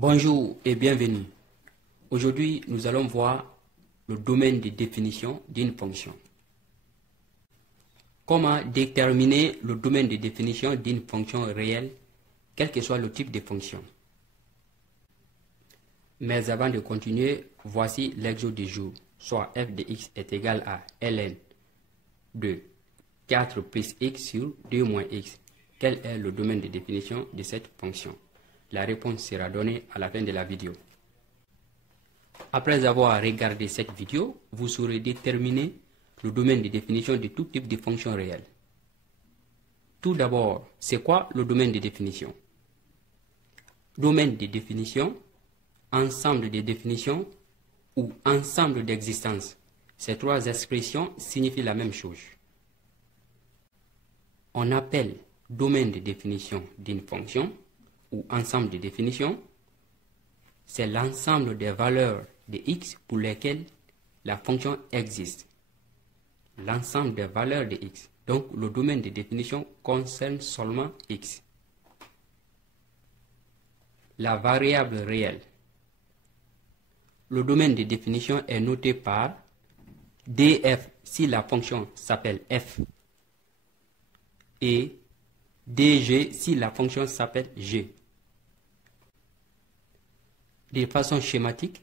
Bonjour et bienvenue. Aujourd'hui, nous allons voir le domaine de définition d'une fonction. Comment déterminer le domaine de définition d'une fonction réelle, quel que soit le type de fonction. Mais avant de continuer, voici l'exemple du jour, soit f de x est égal à ln de 4 plus x sur 2 moins x. Quel est le domaine de définition de cette fonction? La réponse sera donnée à la fin de la vidéo. Après avoir regardé cette vidéo, vous saurez déterminer le domaine de définition de tout type de fonction réelle. Tout d'abord, c'est quoi le domaine de définition? Domaine de définition, ensemble de définitions ou ensemble d'existence. Ces trois expressions signifient la même chose. On appelle domaine de définition d'une fonction ou ensemble de définitions, c'est l'ensemble des valeurs de x pour lesquelles la fonction existe. L'ensemble des valeurs de x. Donc, le domaine de définition concerne seulement x. La variable réelle. Le domaine de définition est noté par df si la fonction s'appelle f et dg si la fonction s'appelle g. De façon schématique,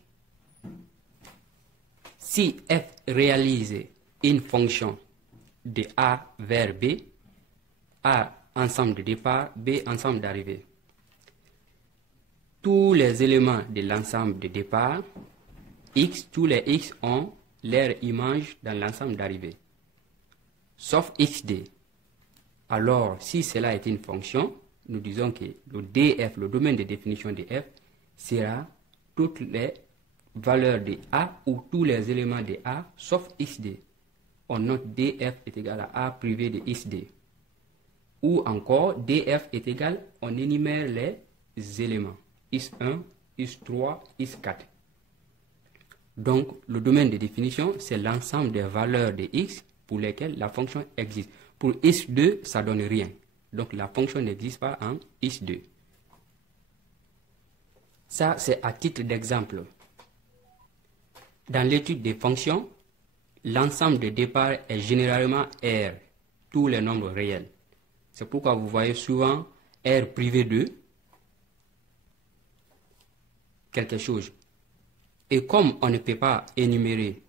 si f réalise une fonction de A vers B, A ensemble de départ, B ensemble d'arrivée, tous les éléments de l'ensemble de départ, x, tous les x ont leur image dans l'ensemble d'arrivée, sauf xd. Alors, si cela est une fonction, nous disons que le df, le domaine de définition de f, sera toutes les valeurs de A ou tous les éléments de A sauf xd. On note df est égal à A privé de xd. Ou encore df est égal, on énumère les éléments x1, x3, x4. Donc le domaine de définition, c'est l'ensemble des valeurs de x pour lesquelles la fonction existe. Pour x2, ça donne rien. Donc la fonction n'existe pas en x2. Ça, c'est à titre d'exemple. Dans l'étude des fonctions, l'ensemble de départ est généralement R, tous les nombres réels. C'est pourquoi vous voyez souvent R privé de quelque chose. Et comme on ne peut pas énumérer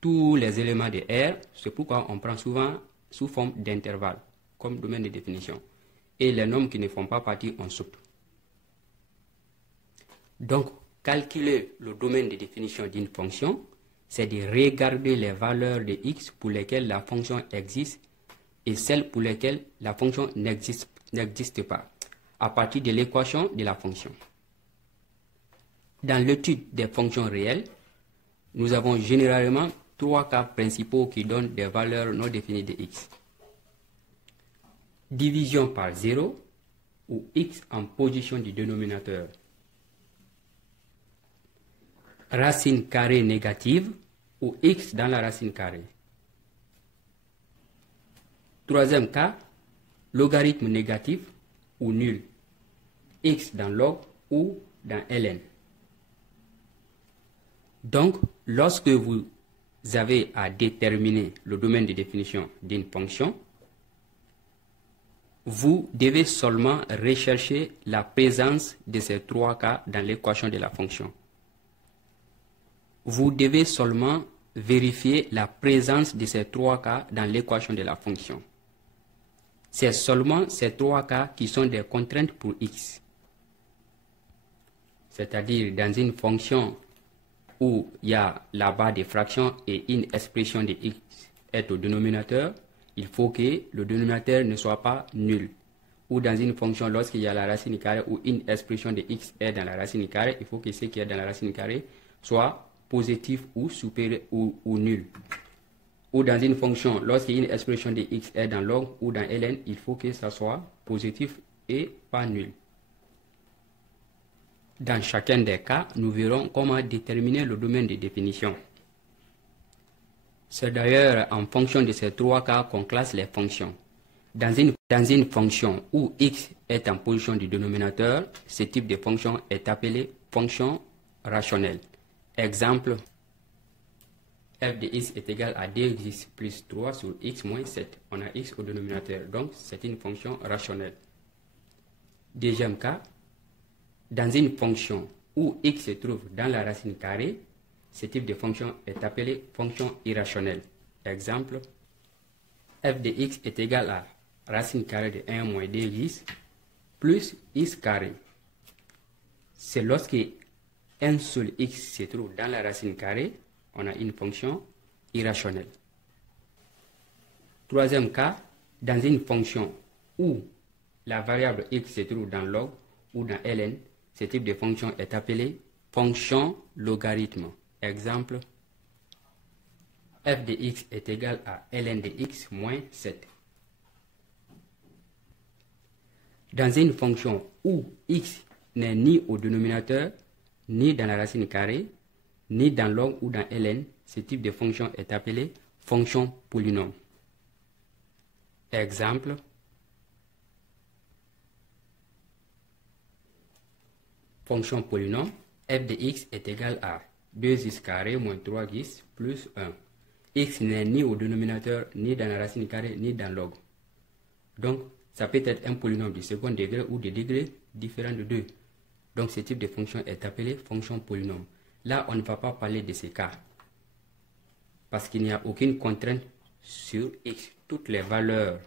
tous les éléments de R, c'est pourquoi on prend souvent sous forme d'intervalle, comme domaine de définition. Et les nombres qui ne font pas partie, on saute. Donc, calculer le domaine de définition d'une fonction, c'est de regarder les valeurs de x pour lesquelles la fonction existe et celles pour lesquelles la fonction n'existe pas, à partir de l'équation de la fonction. Dans l'étude des fonctions réelles, nous avons généralement trois cas principaux qui donnent des valeurs non définies de x. Division par 0 ou x en position du dénominateur. Racine carrée négative ou x dans la racine carrée. Troisième cas, logarithme négatif ou nul, x dans log ou dans ln. Donc, lorsque vous avez à déterminer le domaine de définition d'une fonction, vous devez seulement rechercher la présence de ces trois cas dans l'équation de la fonction. Vous devez seulement vérifier la présence de ces trois cas dans l'équation de la fonction. C'est seulement ces trois cas qui sont des contraintes pour x. C'est-à-dire dans une fonction où il y a la barre de fraction et une expression de x est au dénominateur, il faut que le dénominateur ne soit pas nul. Ou dans une fonction, lorsqu'il y a la racine carrée ou une expression de x est dans la racine carrée, il faut que ce qui est dans la racine carrée soit positif ou supérieur ou nul. Ou dans une fonction, lorsqu'il y a une expression de x est dans log ou dans ln, il faut que ça soit positif et pas nul. Dans chacun des cas, nous verrons comment déterminer le domaine de définition. C'est d'ailleurs en fonction de ces trois cas qu'on classe les fonctions. Dans une fonction où x est en position du dénominateur, ce type de fonction est appelé fonction rationnelle. Exemple, f de x est égal à 2x plus 3 sur x moins 7. On a x au dénominateur, donc c'est une fonction rationnelle. Deuxième cas, dans une fonction où x se trouve dans la racine carrée, ce type de fonction est appelé fonction irrationnelle. Exemple, f de x est égal à racine carrée de 1 moins 2x plus x carré. C'est lorsque un seul x se trouve dans la racine carrée, on a une fonction irrationnelle. Troisième cas, dans une fonction où la variable x se trouve dans log ou dans ln, ce type de fonction est appelé fonction logarithme. Exemple, f de x est égal à ln de x moins 7. Dans une fonction où x n'est ni au dénominateur, ni dans la racine carrée, ni dans log ou dans ln, ce type de fonction est appelé fonction polynôme. Exemple, fonction polynôme, f de x est égal à 2x carré moins 3x plus 1. X n'est ni au dénominateur, ni dans la racine carrée, ni dans log. Donc, ça peut être un polynôme de second degré ou de degré différent de 2. Donc, ce type de fonction est appelé fonction polynôme. Là, on ne va pas parler de ces cas parce qu'il n'y a aucune contrainte sur x. Toutes les valeurs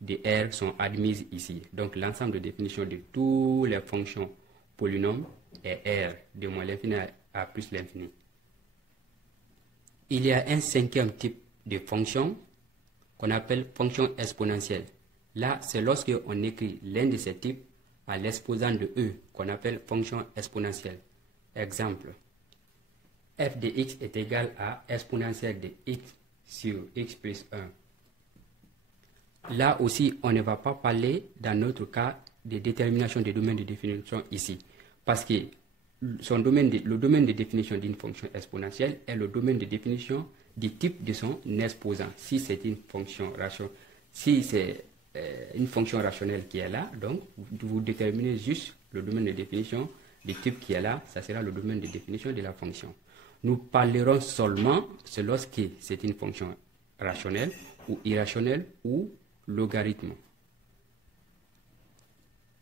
de R sont admises ici. Donc, l'ensemble de définition de toutes les fonctions polynômes est R, de moins l'infini à plus l'infini. Il y a un cinquième type de fonction qu'on appelle fonction exponentielle. Là, c'est lorsque on écrit l'un de ces types à l'exposant de e, qu'on appelle fonction exponentielle. Exemple, f de x est égal à exponentielle de x sur x plus 1. Là aussi, on ne va pas parler, dans notre cas, de détermination des domaines de définition ici. Parce que le domaine de définition d'une fonction exponentielle est le domaine de définition du type de son exposant. Si c'est une fonction rationnelle, si c'est une fonction rationnelle qui est là, donc vous déterminez juste le domaine de définition du type qui est là, ça sera le domaine de définition de la fonction. Nous parlerons seulement, c'est lorsque c'est une fonction rationnelle ou irrationnelle ou logarithme.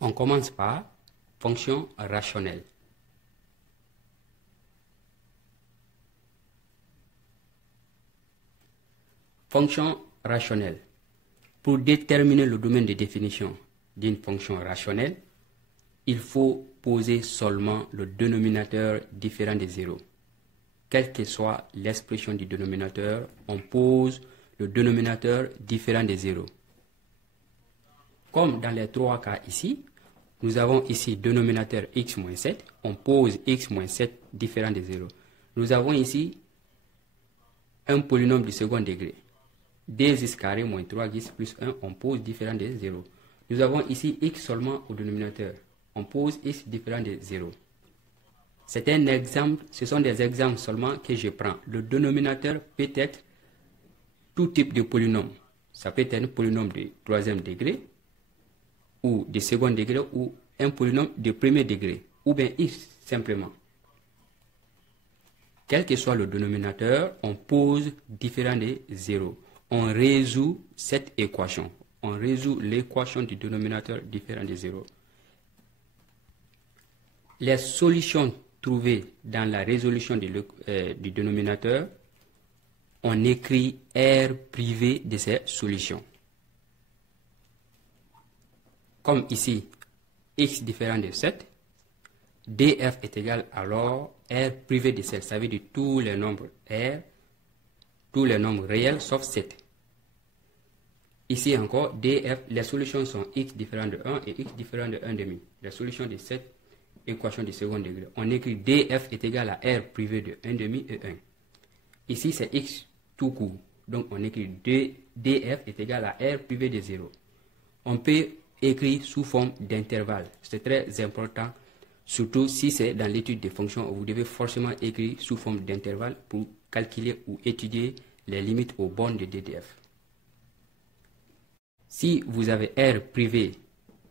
On commence par fonction rationnelle. Fonction rationnelle. Pour déterminer le domaine de définition d'une fonction rationnelle, il faut poser seulement le dénominateur différent de 0. Quelle que soit l'expression du dénominateur, on pose le dénominateur différent de 0. Comme dans les trois cas ici, nous avons ici dénominateur x moins 7, on pose x moins 7 différent de 0. Nous avons ici un polynôme du second degré. 2x carré moins 3x plus 1, on pose différent de 0. Nous avons ici x seulement au dénominateur. On pose x différent de 0. C'est un exemple, ce sont des exemples seulement que je prends. Le dénominateur peut être tout type de polynôme. Ça peut être un polynôme de troisième degré, ou de second degré, ou un polynôme de premier degré, ou bien x simplement. Quel que soit le dénominateur, on pose différent de 0. On résout cette équation. On résout l'équation du dénominateur différent de 0. Les solutions trouvées dans la résolution du dénominateur, on écrit R privé de ces solutions. Comme ici, x différent de 7, df est égal alors R privé de 7. Ça veut dire tous les nombres R, tous les nombres réels sauf 7. Ici encore, df, les solutions sont x différent de 1 et x différent de 1,5. Les solutions de cette équation du second degré. On écrit df est égal à R privé de 1,5 et 1. Ici, c'est x tout court. Donc, on écrit df est égal à R privé de 0. On peut écrire sous forme d'intervalle. C'est très important, surtout si c'est dans l'étude des fonctions. Vous devez forcément écrire sous forme d'intervalle pour calculer ou étudier les limites aux bornes de DDF. Si vous avez R privé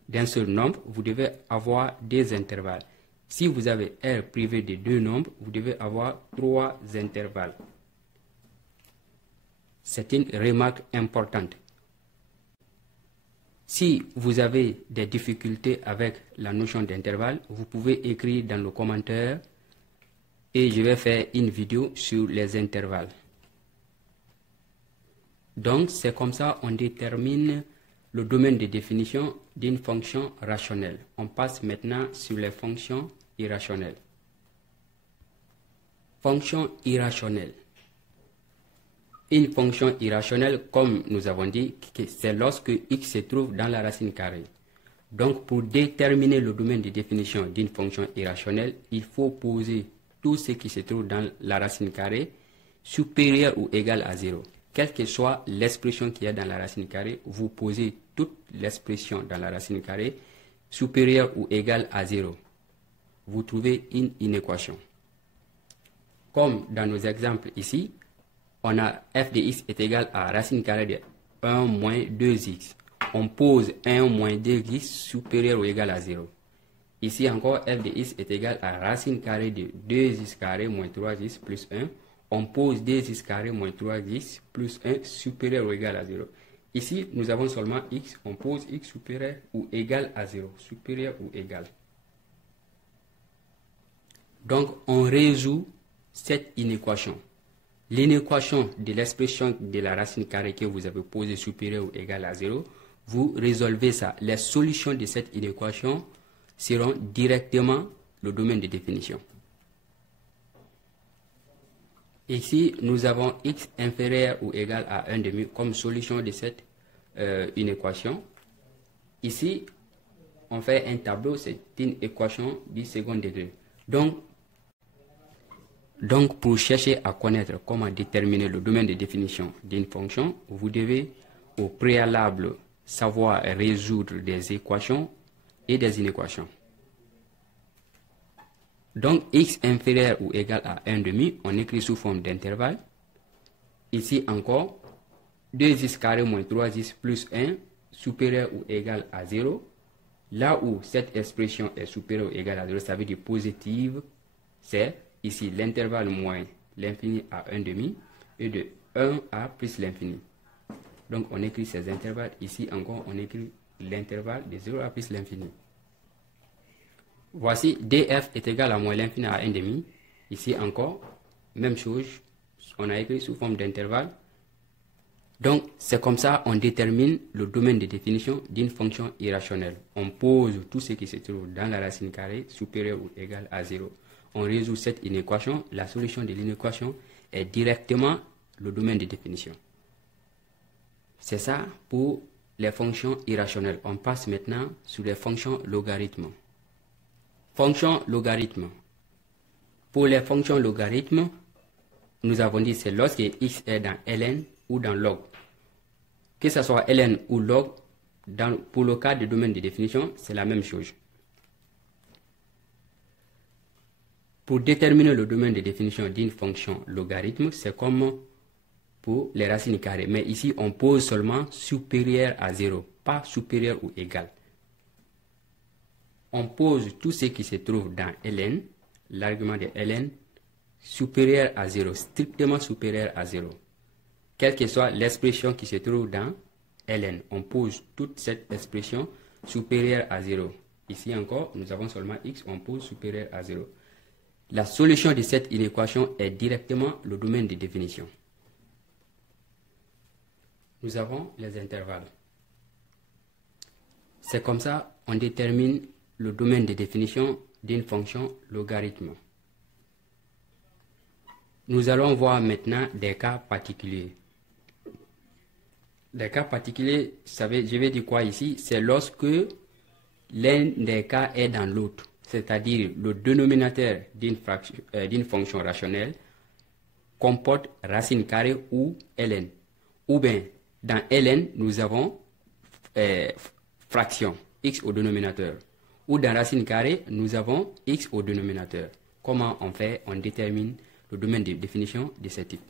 d'un seul nombre, vous devez avoir des intervalles. Si vous avez R privé de deux nombres, vous devez avoir 3 intervalles. C'est une remarque importante. Si vous avez des difficultés avec la notion d'intervalle, vous pouvez écrire dans le commentaire et je vais faire une vidéo sur les intervalles. Donc, c'est comme ça qu'on détermine le domaine de définition d'une fonction rationnelle. On passe maintenant sur les fonctions irrationnelles. Fonction irrationnelle. Une fonction irrationnelle, comme nous avons dit, c'est lorsque x se trouve dans la racine carrée. Donc, pour déterminer le domaine de définition d'une fonction irrationnelle, il faut poser tout ce qui se trouve dans la racine carrée supérieur ou égal à 0. Quelle que soit l'expression qu'il y a dans la racine carrée, vous posez toute l'expression dans la racine carrée supérieure ou égale à 0. Vous trouvez une équation. Comme dans nos exemples ici, on a f de x est égal à racine carrée de 1 moins 2x. On pose 1 moins 2x supérieur ou égal à 0. Ici encore, f de x est égal à racine carrée de 2x carré moins 3x plus 1. On pose 2x carré moins 3x plus 1 supérieur ou égal à 0. Ici, nous avons seulement x. On pose x supérieur ou égal à 0. Supérieur ou égal. Donc, on résout cette inéquation. L'inéquation de l'expression de la racine carrée que vous avez posée supérieure ou égale à 0, vous résolvez ça. Les solutions de cette inéquation seront directement le domaine de définition. Ici, nous avons x inférieur ou égal à 1,5 comme solution de cette inéquation. Ici, on fait un tableau, c'est une équation du second degré. Donc, pour chercher à connaître comment déterminer le domaine de définition d'une fonction, vous devez au préalable savoir résoudre des équations et des inéquations. Donc, x inférieur ou égal à 1,5, on écrit sous forme d'intervalle. Ici encore, 2x carré moins 3x plus 1 supérieur ou égal à 0. Là où cette expression est supérieure ou égale à 0, ça veut dire positive, c'est ici l'intervalle moins l'infini à 1,5 et de 1 à plus l'infini. Donc on écrit ces intervalles. Ici encore on écrit l'intervalle de 0 à plus l'infini. Voici df est égal à moins l'infini à 1,5. Ici encore, même chose, on a écrit sous forme d'intervalle. Donc c'est comme ça on détermine le domaine de définition d'une fonction irrationnelle. On pose tout ce qui se trouve dans la racine carrée supérieure ou égale à 0. On résout cette inéquation. La solution de l'inéquation est directement le domaine de définition. C'est ça pour les fonctions irrationnelles. On passe maintenant sur les fonctions logarithmes. Fonctions logarithmes. Pour les fonctions logarithmes, nous avons dit c'est lorsque x est dans ln ou dans log. Que ce soit ln ou log, pour le cas du domaine de définition, c'est la même chose. Pour déterminer le domaine de définition d'une fonction logarithme, c'est comme pour les racines carrées. Mais ici, on pose seulement supérieur à 0, pas supérieur ou égal. On pose tout ce qui se trouve dans ln, l'argument de ln, supérieur à 0, strictement supérieur à 0. Quelle que soit l'expression qui se trouve dans ln, on pose toute cette expression supérieure à 0. Ici encore, nous avons seulement x, on pose supérieur à 0. La solution de cette inéquation est directement le domaine de définition. Nous avons les intervalles. C'est comme ça on détermine le domaine de définition d'une fonction logarithme. Nous allons voir maintenant des cas particuliers. Les cas particuliers, je vais dire quoi ici? C'est lorsque l'un des cas est dans l'autre. C'est-à-dire le dénominateur d'une fonction rationnelle comporte racine carrée ou ln. Ou bien, dans ln, nous avons fraction, x au dénominateur. Ou dans racine carrée, nous avons x au dénominateur. Comment on fait? On détermine le domaine de définition de ce type.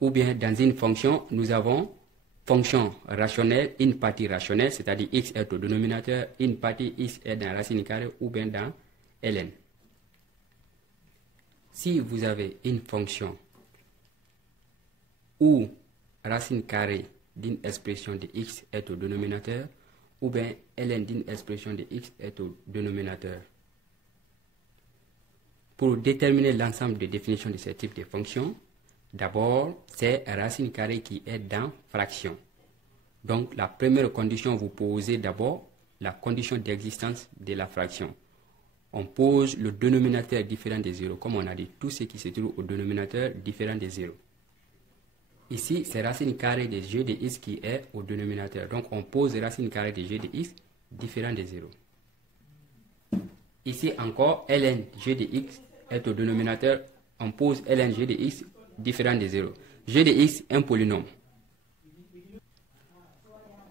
Ou bien, dans une fonction, nous avons fonction rationnelle, une partie rationnelle, c'est-à-dire x est au dénominateur, une partie x est dans la racine carrée ou bien dans ln. Si vous avez une fonction où racine carrée d'une expression de x est au dénominateur, ou bien ln d'une expression de x est au dénominateur. Pour déterminer l'ensemble des définitions de ce type de fonction, d'abord, c'est racine carrée qui est dans fraction. Donc, la première condition, vous posez d'abord la condition d'existence de la fraction. On pose le dénominateur différent de 0. Comme on a dit, tout ce qui se trouve au dénominateur différent de 0. Ici, c'est racine carrée de g de x qui est au dénominateur. Donc, on pose racine carrée de g de x différent de 0. Ici encore, ln g de x est au dénominateur. On pose ln g de x différent de 0. G de x est un polynôme.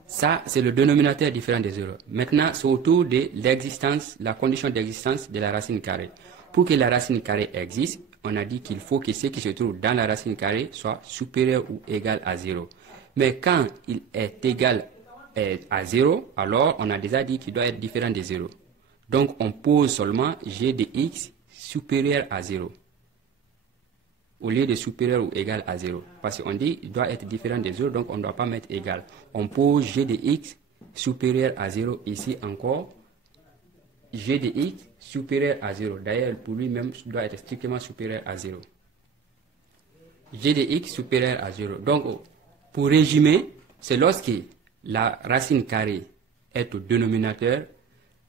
Ça, c'est le dénominateur différent de 0. Maintenant, c'est autour de l'existence, la condition d'existence de la racine carrée. Pour que la racine carrée existe, on a dit qu'il faut que ce qui se trouve dans la racine carrée soit supérieur ou égal à 0. Mais quand il est égal à 0, alors on a déjà dit qu'il doit être différent de 0. Donc, on pose seulement g de x supérieur à 0. Au lieu de supérieur ou égal à 0. Parce qu'on dit qu'il doit être différent de 0, donc on ne doit pas mettre égal. On pose g de x supérieur à 0. Ici encore, g de x supérieur à 0. D'ailleurs, pour lui-même, doit être strictement supérieur à 0. G de x supérieur à 0. Donc, pour résumer, c'est lorsque la racine carrée est au dénominateur,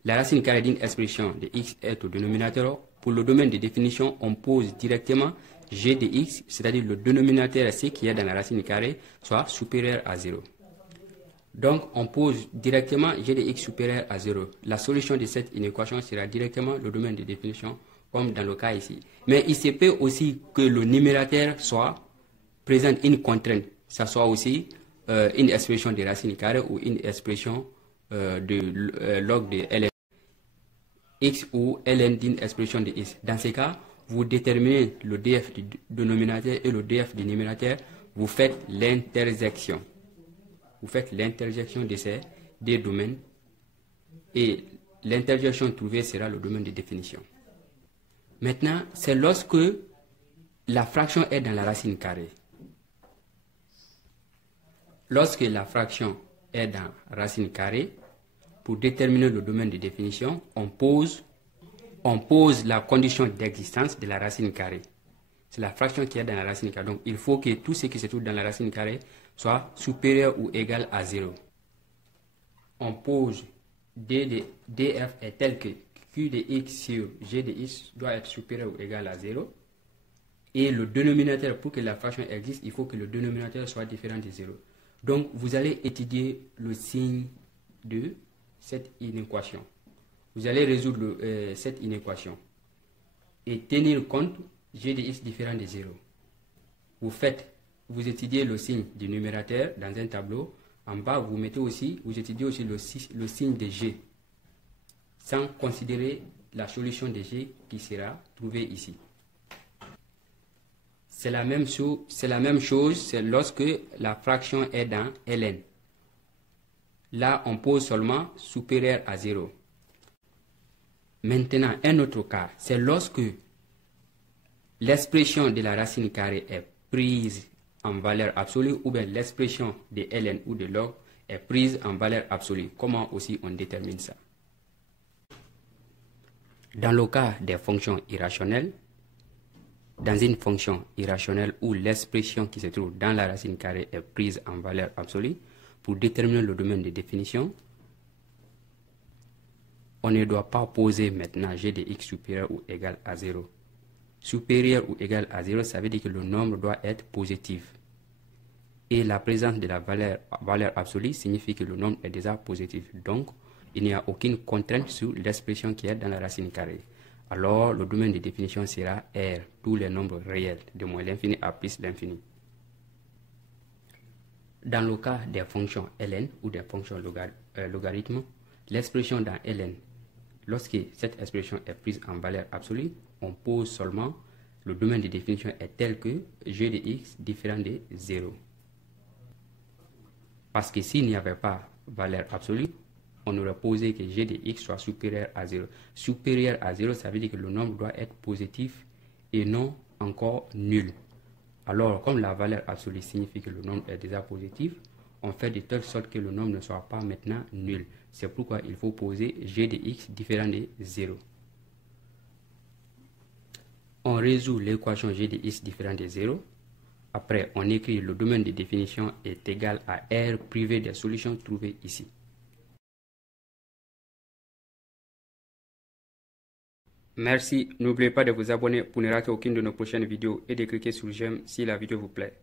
la racine carrée d'une expression de x est au dénominateur. Pour le domaine de définition, on pose directement g de x, c'est-à-dire le dénominateur c qui est dans la racine carrée, soit supérieur à 0. Donc, on pose directement g de x supérieur à 0. La solution de cette inéquation sera directement le domaine de définition, comme dans le cas ici. Mais il se peut aussi que le numérateur présente une contrainte. Ça soit aussi une expression de racine carrée ou une expression de log de ln x ou ln d'une expression de x. Dans ce cas, vous déterminez le df du dénominateur et le df du numérateur, vous faites l'intersection. Vous faites l'intersection de ces deux domaines et l'intersection trouvée sera le domaine de définition. Maintenant, c'est lorsque la fraction est dans la racine carrée. Lorsque la fraction est dans racine carrée, pour déterminer le domaine de définition, on pose la condition d'existence de la racine carrée. C'est la fraction qui est dans la racine carrée. Donc, il faut que tout ce qui se trouve dans la racine carrée soit supérieur ou égal à 0. On pose df est tel que q de x sur g de x doit être supérieur ou égal à 0. Et le dénominateur, pour que la fraction existe, il faut que le dénominateur soit différent de 0. Donc, vous allez étudier le signe de cette inéquation. Vous allez résoudre cette inéquation et tenir compte g de x différent de 0. Vous étudiez le signe du numérateur dans un tableau. En bas, vous étudiez aussi le signe de g, sans considérer la solution de g qui sera trouvée ici. C'est la même chose, c'est lorsque la fraction est dans ln. Là, on pose seulement supérieur à 0. Maintenant, un autre cas, c'est lorsque l'expression de la racine carrée est prise en valeur absolue ou bien l'expression de ln ou de log est prise en valeur absolue. Comment aussi on détermine ça? Dans le cas des fonctions irrationnelles, dans une fonction irrationnelle où l'expression qui se trouve dans la racine carrée est prise en valeur absolue, pour déterminer le domaine de définition, on ne doit pas poser maintenant g de x supérieur ou égal à 0. Supérieur ou égal à 0, ça veut dire que le nombre doit être positif. Et la présence de la valeur absolue signifie que le nombre est déjà positif. Donc, il n'y a aucune contrainte sur l'expression qui est dans la racine carrée. Alors, le domaine de définition sera R, tous les nombres réels, de moins l'infini à plus l'infini. Dans le cas des fonctions ln ou des fonctions logarithmes, l'expression dans ln, lorsque cette expression est prise en valeur absolue, on pose seulement le domaine de définition est tel que g de x différent de 0. Parce que s'il n'y avait pas valeur absolue, on aurait posé que g de x soit supérieur à 0. Supérieur à 0, ça veut dire que le nombre doit être positif et non encore nul. Alors, comme la valeur absolue signifie que le nombre est déjà positif, on fait de telle sorte que le nombre ne soit pas maintenant nul. C'est pourquoi il faut poser g de x différent de 0. On résout l'équation g de x différent de 0. Après, on écrit le domaine de définition est égal à R privé des solutions trouvées ici. Merci, n'oubliez pas de vous abonner pour ne rater aucune de nos prochaines vidéos et de cliquer sur j'aime si la vidéo vous plaît.